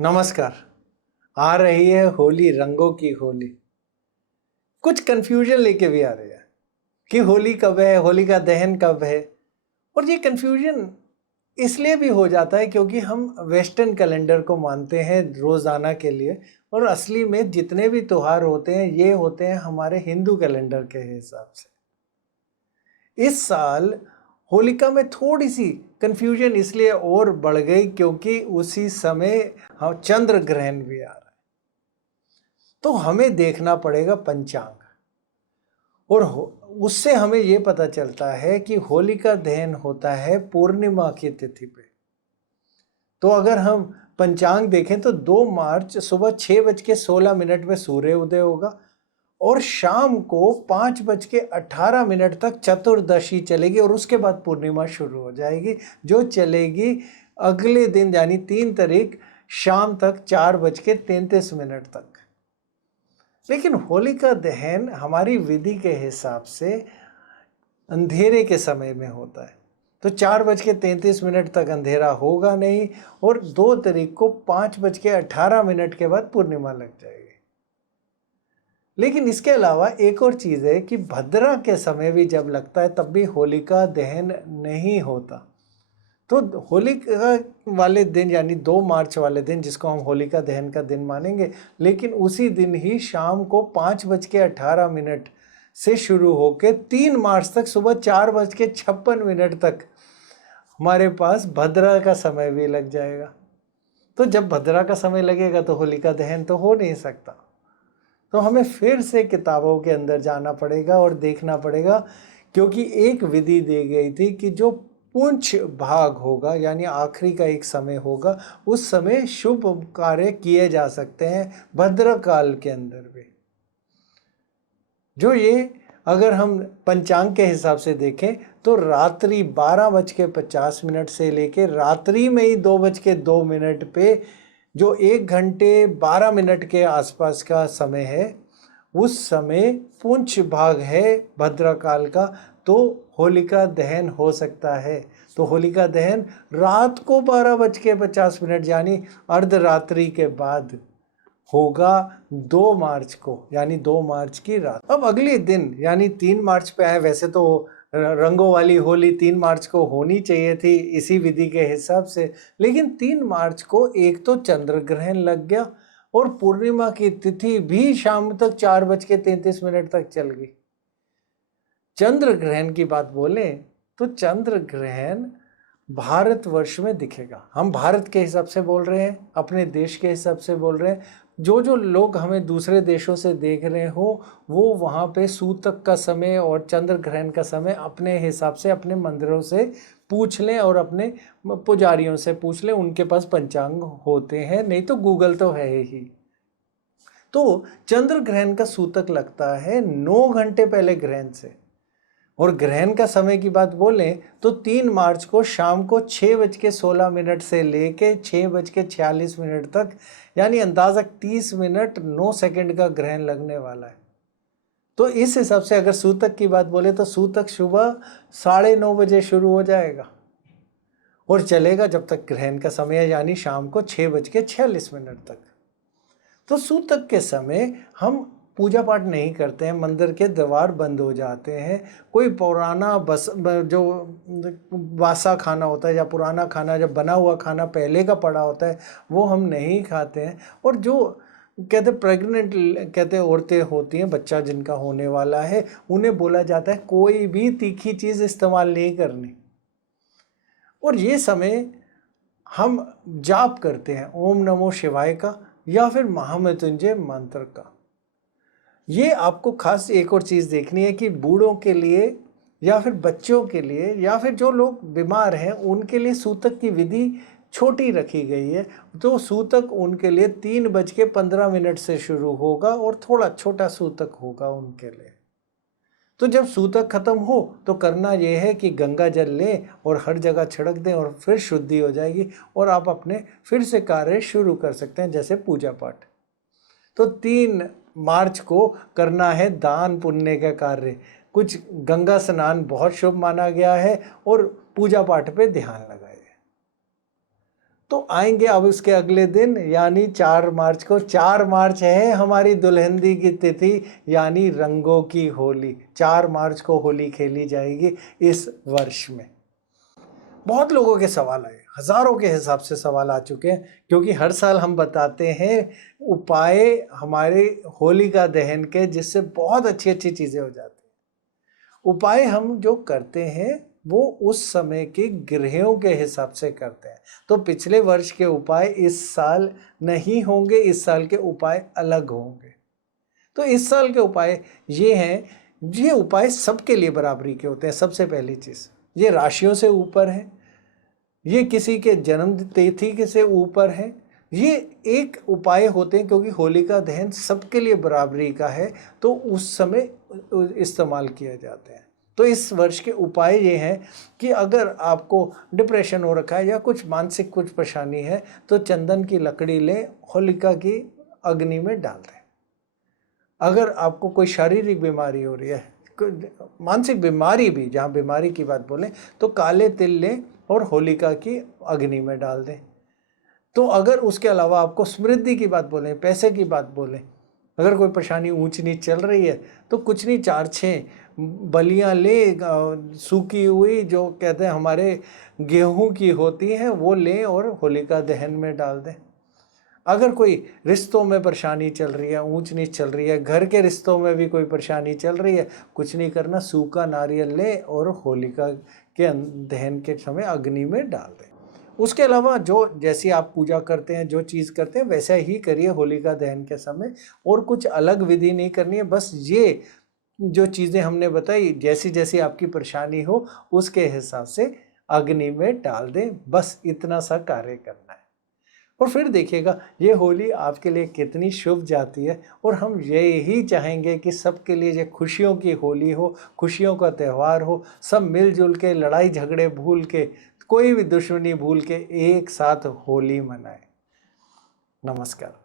नमस्कार। आ रही है होली, रंगों की होली। कुछ कंफ्यूजन लेके भी आ रही है कि होली कब है, होली का दहन कब है। और ये कंफ्यूजन इसलिए भी हो जाता है क्योंकि हम वेस्टर्न कैलेंडर को मानते हैं रोजाना के लिए, और असली में जितने भी त्योहार होते हैं ये होते हैं हमारे हिंदू कैलेंडर के हिसाब से। इस साल होलिका में थोड़ी सी कंफ्यूजन इसलिए और बढ़ गई क्योंकि उसी समय हम चंद्र ग्रहण भी आ रहा है, तो हमें देखना पड़ेगा पंचांग। और उससे हमें ये पता चलता है कि होलिका दहन होता है पूर्णिमा की तिथि पे। तो अगर हम पंचांग देखें तो 2 मार्च सुबह 6:16 में सूर्य उदय होगा और शाम को 5:18 तक चतुर्दशी चलेगी और उसके बाद पूर्णिमा शुरू हो जाएगी, जो चलेगी अगले दिन यानी 3 तारीख शाम तक 4:33 तक। लेकिन होलिका दहन हमारी विधि के हिसाब से अंधेरे के समय में होता है, तो 4:33 तक अंधेरा होगा नहीं और 2 तारीख को 5:18 के बाद पूर्णिमा लग जाएगी। लेकिन इसके अलावा एक और चीज़ है कि भद्रा के समय भी जब लगता है तब भी होलिका दहन नहीं होता। तो होलिका वाले दिन यानी 2 मार्च वाले दिन, जिसको हम होलिका दहन का दिन मानेंगे, लेकिन उसी दिन ही शाम को 5:18 से शुरू होकर 3 मार्च तक सुबह 4:56 तक हमारे पास भद्रा का समय भी लग जाएगा। तो जब भद्रा का समय लगेगा तो होलिका दहन तो हो नहीं सकता। तो हमें फिर से किताबों के अंदर जाना पड़ेगा और देखना पड़ेगा, क्योंकि एक विधि दी गई थी कि जो पुंछ भाग होगा यानी आखिरी का एक समय होगा, उस समय शुभ कार्य किए जा सकते हैं भद्रकाल के अंदर भी। जो ये अगर हम पंचांग के हिसाब से देखें तो रात्रि 12:50 से लेके रात्रि में ही 2:02 पे जो 1 घंटे 12 मिनट के आसपास का समय है, उस समय पुंछ भाग है भद्रकाल का, तो होलिका दहन हो सकता है। तो होलिका दहन रात को 12:50 यानी अर्धरात्रि के बाद होगा 2 मार्च को, यानी 2 मार्च की रात। अब अगले दिन यानी 3 मार्च पे आए। वैसे तो रंगों वाली होली 3 मार्च को होनी चाहिए थी इसी विधि के हिसाब से, लेकिन 3 मार्च को एक तो चंद्र ग्रहण लग गया और पूर्णिमा की तिथि भी शाम तक 4:33 तक चल गई। चंद्र ग्रहण की बात बोलें तो चंद्र ग्रहण भारतवर्ष में दिखेगा। हम भारत के हिसाब से बोल रहे हैं, अपने देश के हिसाब से बोल रहे हैं। जो लोग हमें दूसरे देशों से देख रहे हो वो वहाँ पे सूतक का समय और चंद्र ग्रहण का समय अपने हिसाब से अपने मंदिरों से पूछ लें और अपने पुजारियों से पूछ लें, उनके पास पंचांग होते हैं, नहीं तो गूगल तो है ही। तो चंद्र ग्रहण का सूतक लगता है 9 घंटे पहले ग्रहण से। और ग्रहण का समय की बात बोलें तो 3 मार्च को शाम को 6:16 से लेके 6:46 तक, यानी अंदाजा 30 मिनट 9 सेकंड का ग्रहण लगने वाला है। तो इस हिसाब से अगर सूतक की बात बोले तो सूतक सुबह 9:30 बजे शुरू हो जाएगा और चलेगा जब तक ग्रहण का समय है, यानी शाम को 6:46 तक। तो सूतक के समय हम पूजा पाठ नहीं करते हैं, मंदिर के द्वार बंद हो जाते हैं। कोई पुराना जो बासा खाना होता है या पुराना खाना, जब बना हुआ खाना पहले का पड़ा होता है, वो हम नहीं खाते हैं। और जो कहते प्रेग्नेंट कहते औरतें होती हैं, बच्चा जिनका होने वाला है, उन्हें बोला जाता है कोई भी तीखी चीज़ इस्तेमाल नहीं करनी। और ये समय हम जाप करते हैं ओम नमो शिवाय का या फिर महामृत्युंजय मंत्र का। ये आपको खास एक और चीज़ देखनी है कि बूढ़ों के लिए या फिर बच्चों के लिए या फिर जो लोग बीमार हैं उनके लिए सूतक की विधि छोटी रखी गई है। तो सूतक उनके लिए 3:15 से शुरू होगा और थोड़ा छोटा सूतक होगा उनके लिए। तो जब सूतक खत्म हो तो करना यह है कि गंगा जल लें और हर जगह छिड़क दें और फिर शुद्धि हो जाएगी और आप अपने फिर से कार्य शुरू कर सकते हैं, जैसे पूजा पाठ। तो 3 मार्च को करना है दान पुण्य का कार्य। कुछ गंगा स्नान बहुत शुभ माना गया है और पूजा पाठ पे ध्यान लगाए। तो आएंगे अब उसके अगले दिन यानी 4 मार्च को। 4 मार्च है हमारी दुल्हनदी की तिथि यानी रंगों की होली। 4 मार्च को होली खेली जाएगी इस वर्ष में। बहुत लोगों के सवाल आए, हजारों के हिसाब से सवाल आ चुके हैं, क्योंकि हर साल हम बताते हैं उपाय हमारे होलिका दहन के, जिससे बहुत अच्छी अच्छी चीज़ें हो जाती हैं। उपाय हम जो करते हैं वो उस समय के ग्रहों के हिसाब से करते हैं। तो पिछले वर्ष के उपाय इस साल नहीं होंगे, इस साल के उपाय अलग होंगे। तो इस साल के उपाय ये हैं, ये उपाय सबके लिए बराबरी के होते हैं। सबसे पहली चीज़, ये राशियों से ऊपर है, ये किसी के जन्म तिथि से ऊपर है। ये एक उपाय होते हैं क्योंकि होलिका दहन सबके लिए बराबरी का है, तो उस समय इस्तेमाल किए जाते हैं। तो इस वर्ष के उपाय ये हैं कि अगर आपको डिप्रेशन हो रखा है या कुछ मानसिक कुछ परेशानी है, तो चंदन की लकड़ी लें, होलिका की अग्नि में डाल दें। अगर आपको कोई शारीरिक बीमारी हो रही है, मानसिक बीमारी भी, जहाँ बीमारी की बात बोलें, तो काले तिल लें और होलिका की अग्नि में डाल दें। तो अगर उसके अलावा आपको समृद्धि की बात बोलें, पैसे की बात बोलें, अगर कोई परेशानी ऊंच नीच चल रही है, तो कुछ नहीं 4-6 बलियां ले, सूखी हुई जो कहते हैं हमारे गेहूं की होती हैं, वो लें और होलिका दहन में डाल दें। अगर कोई रिश्तों में परेशानी चल रही है, ऊंच नीच चल रही है, घर के रिश्तों में भी कोई परेशानी चल रही है, कुछ नहीं करना, सूखा नारियल ले और होलिका के दहन के समय अग्नि में डाल दें। उसके अलावा जो जैसी आप पूजा करते हैं, जो चीज़ करते हैं, वैसा ही करिए होलिका दहन के समय, और कुछ अलग विधि नहीं करनी है। बस ये जो चीज़ें हमने बताई, जैसी जैसी आपकी परेशानी हो उसके हिसाब से अग्नि में डाल दें, बस इतना सा कार्य करना है। और फिर देखिएगा ये होली आपके लिए कितनी शुभ जाती है। और हम यही चाहेंगे कि सबके लिए ये खुशियों की होली हो, खुशियों का त्यौहार हो, सब मिलजुल के, लड़ाई झगड़े भूल के, कोई भी दुश्मनी भूल के एक साथ होली मनाएं। नमस्कार।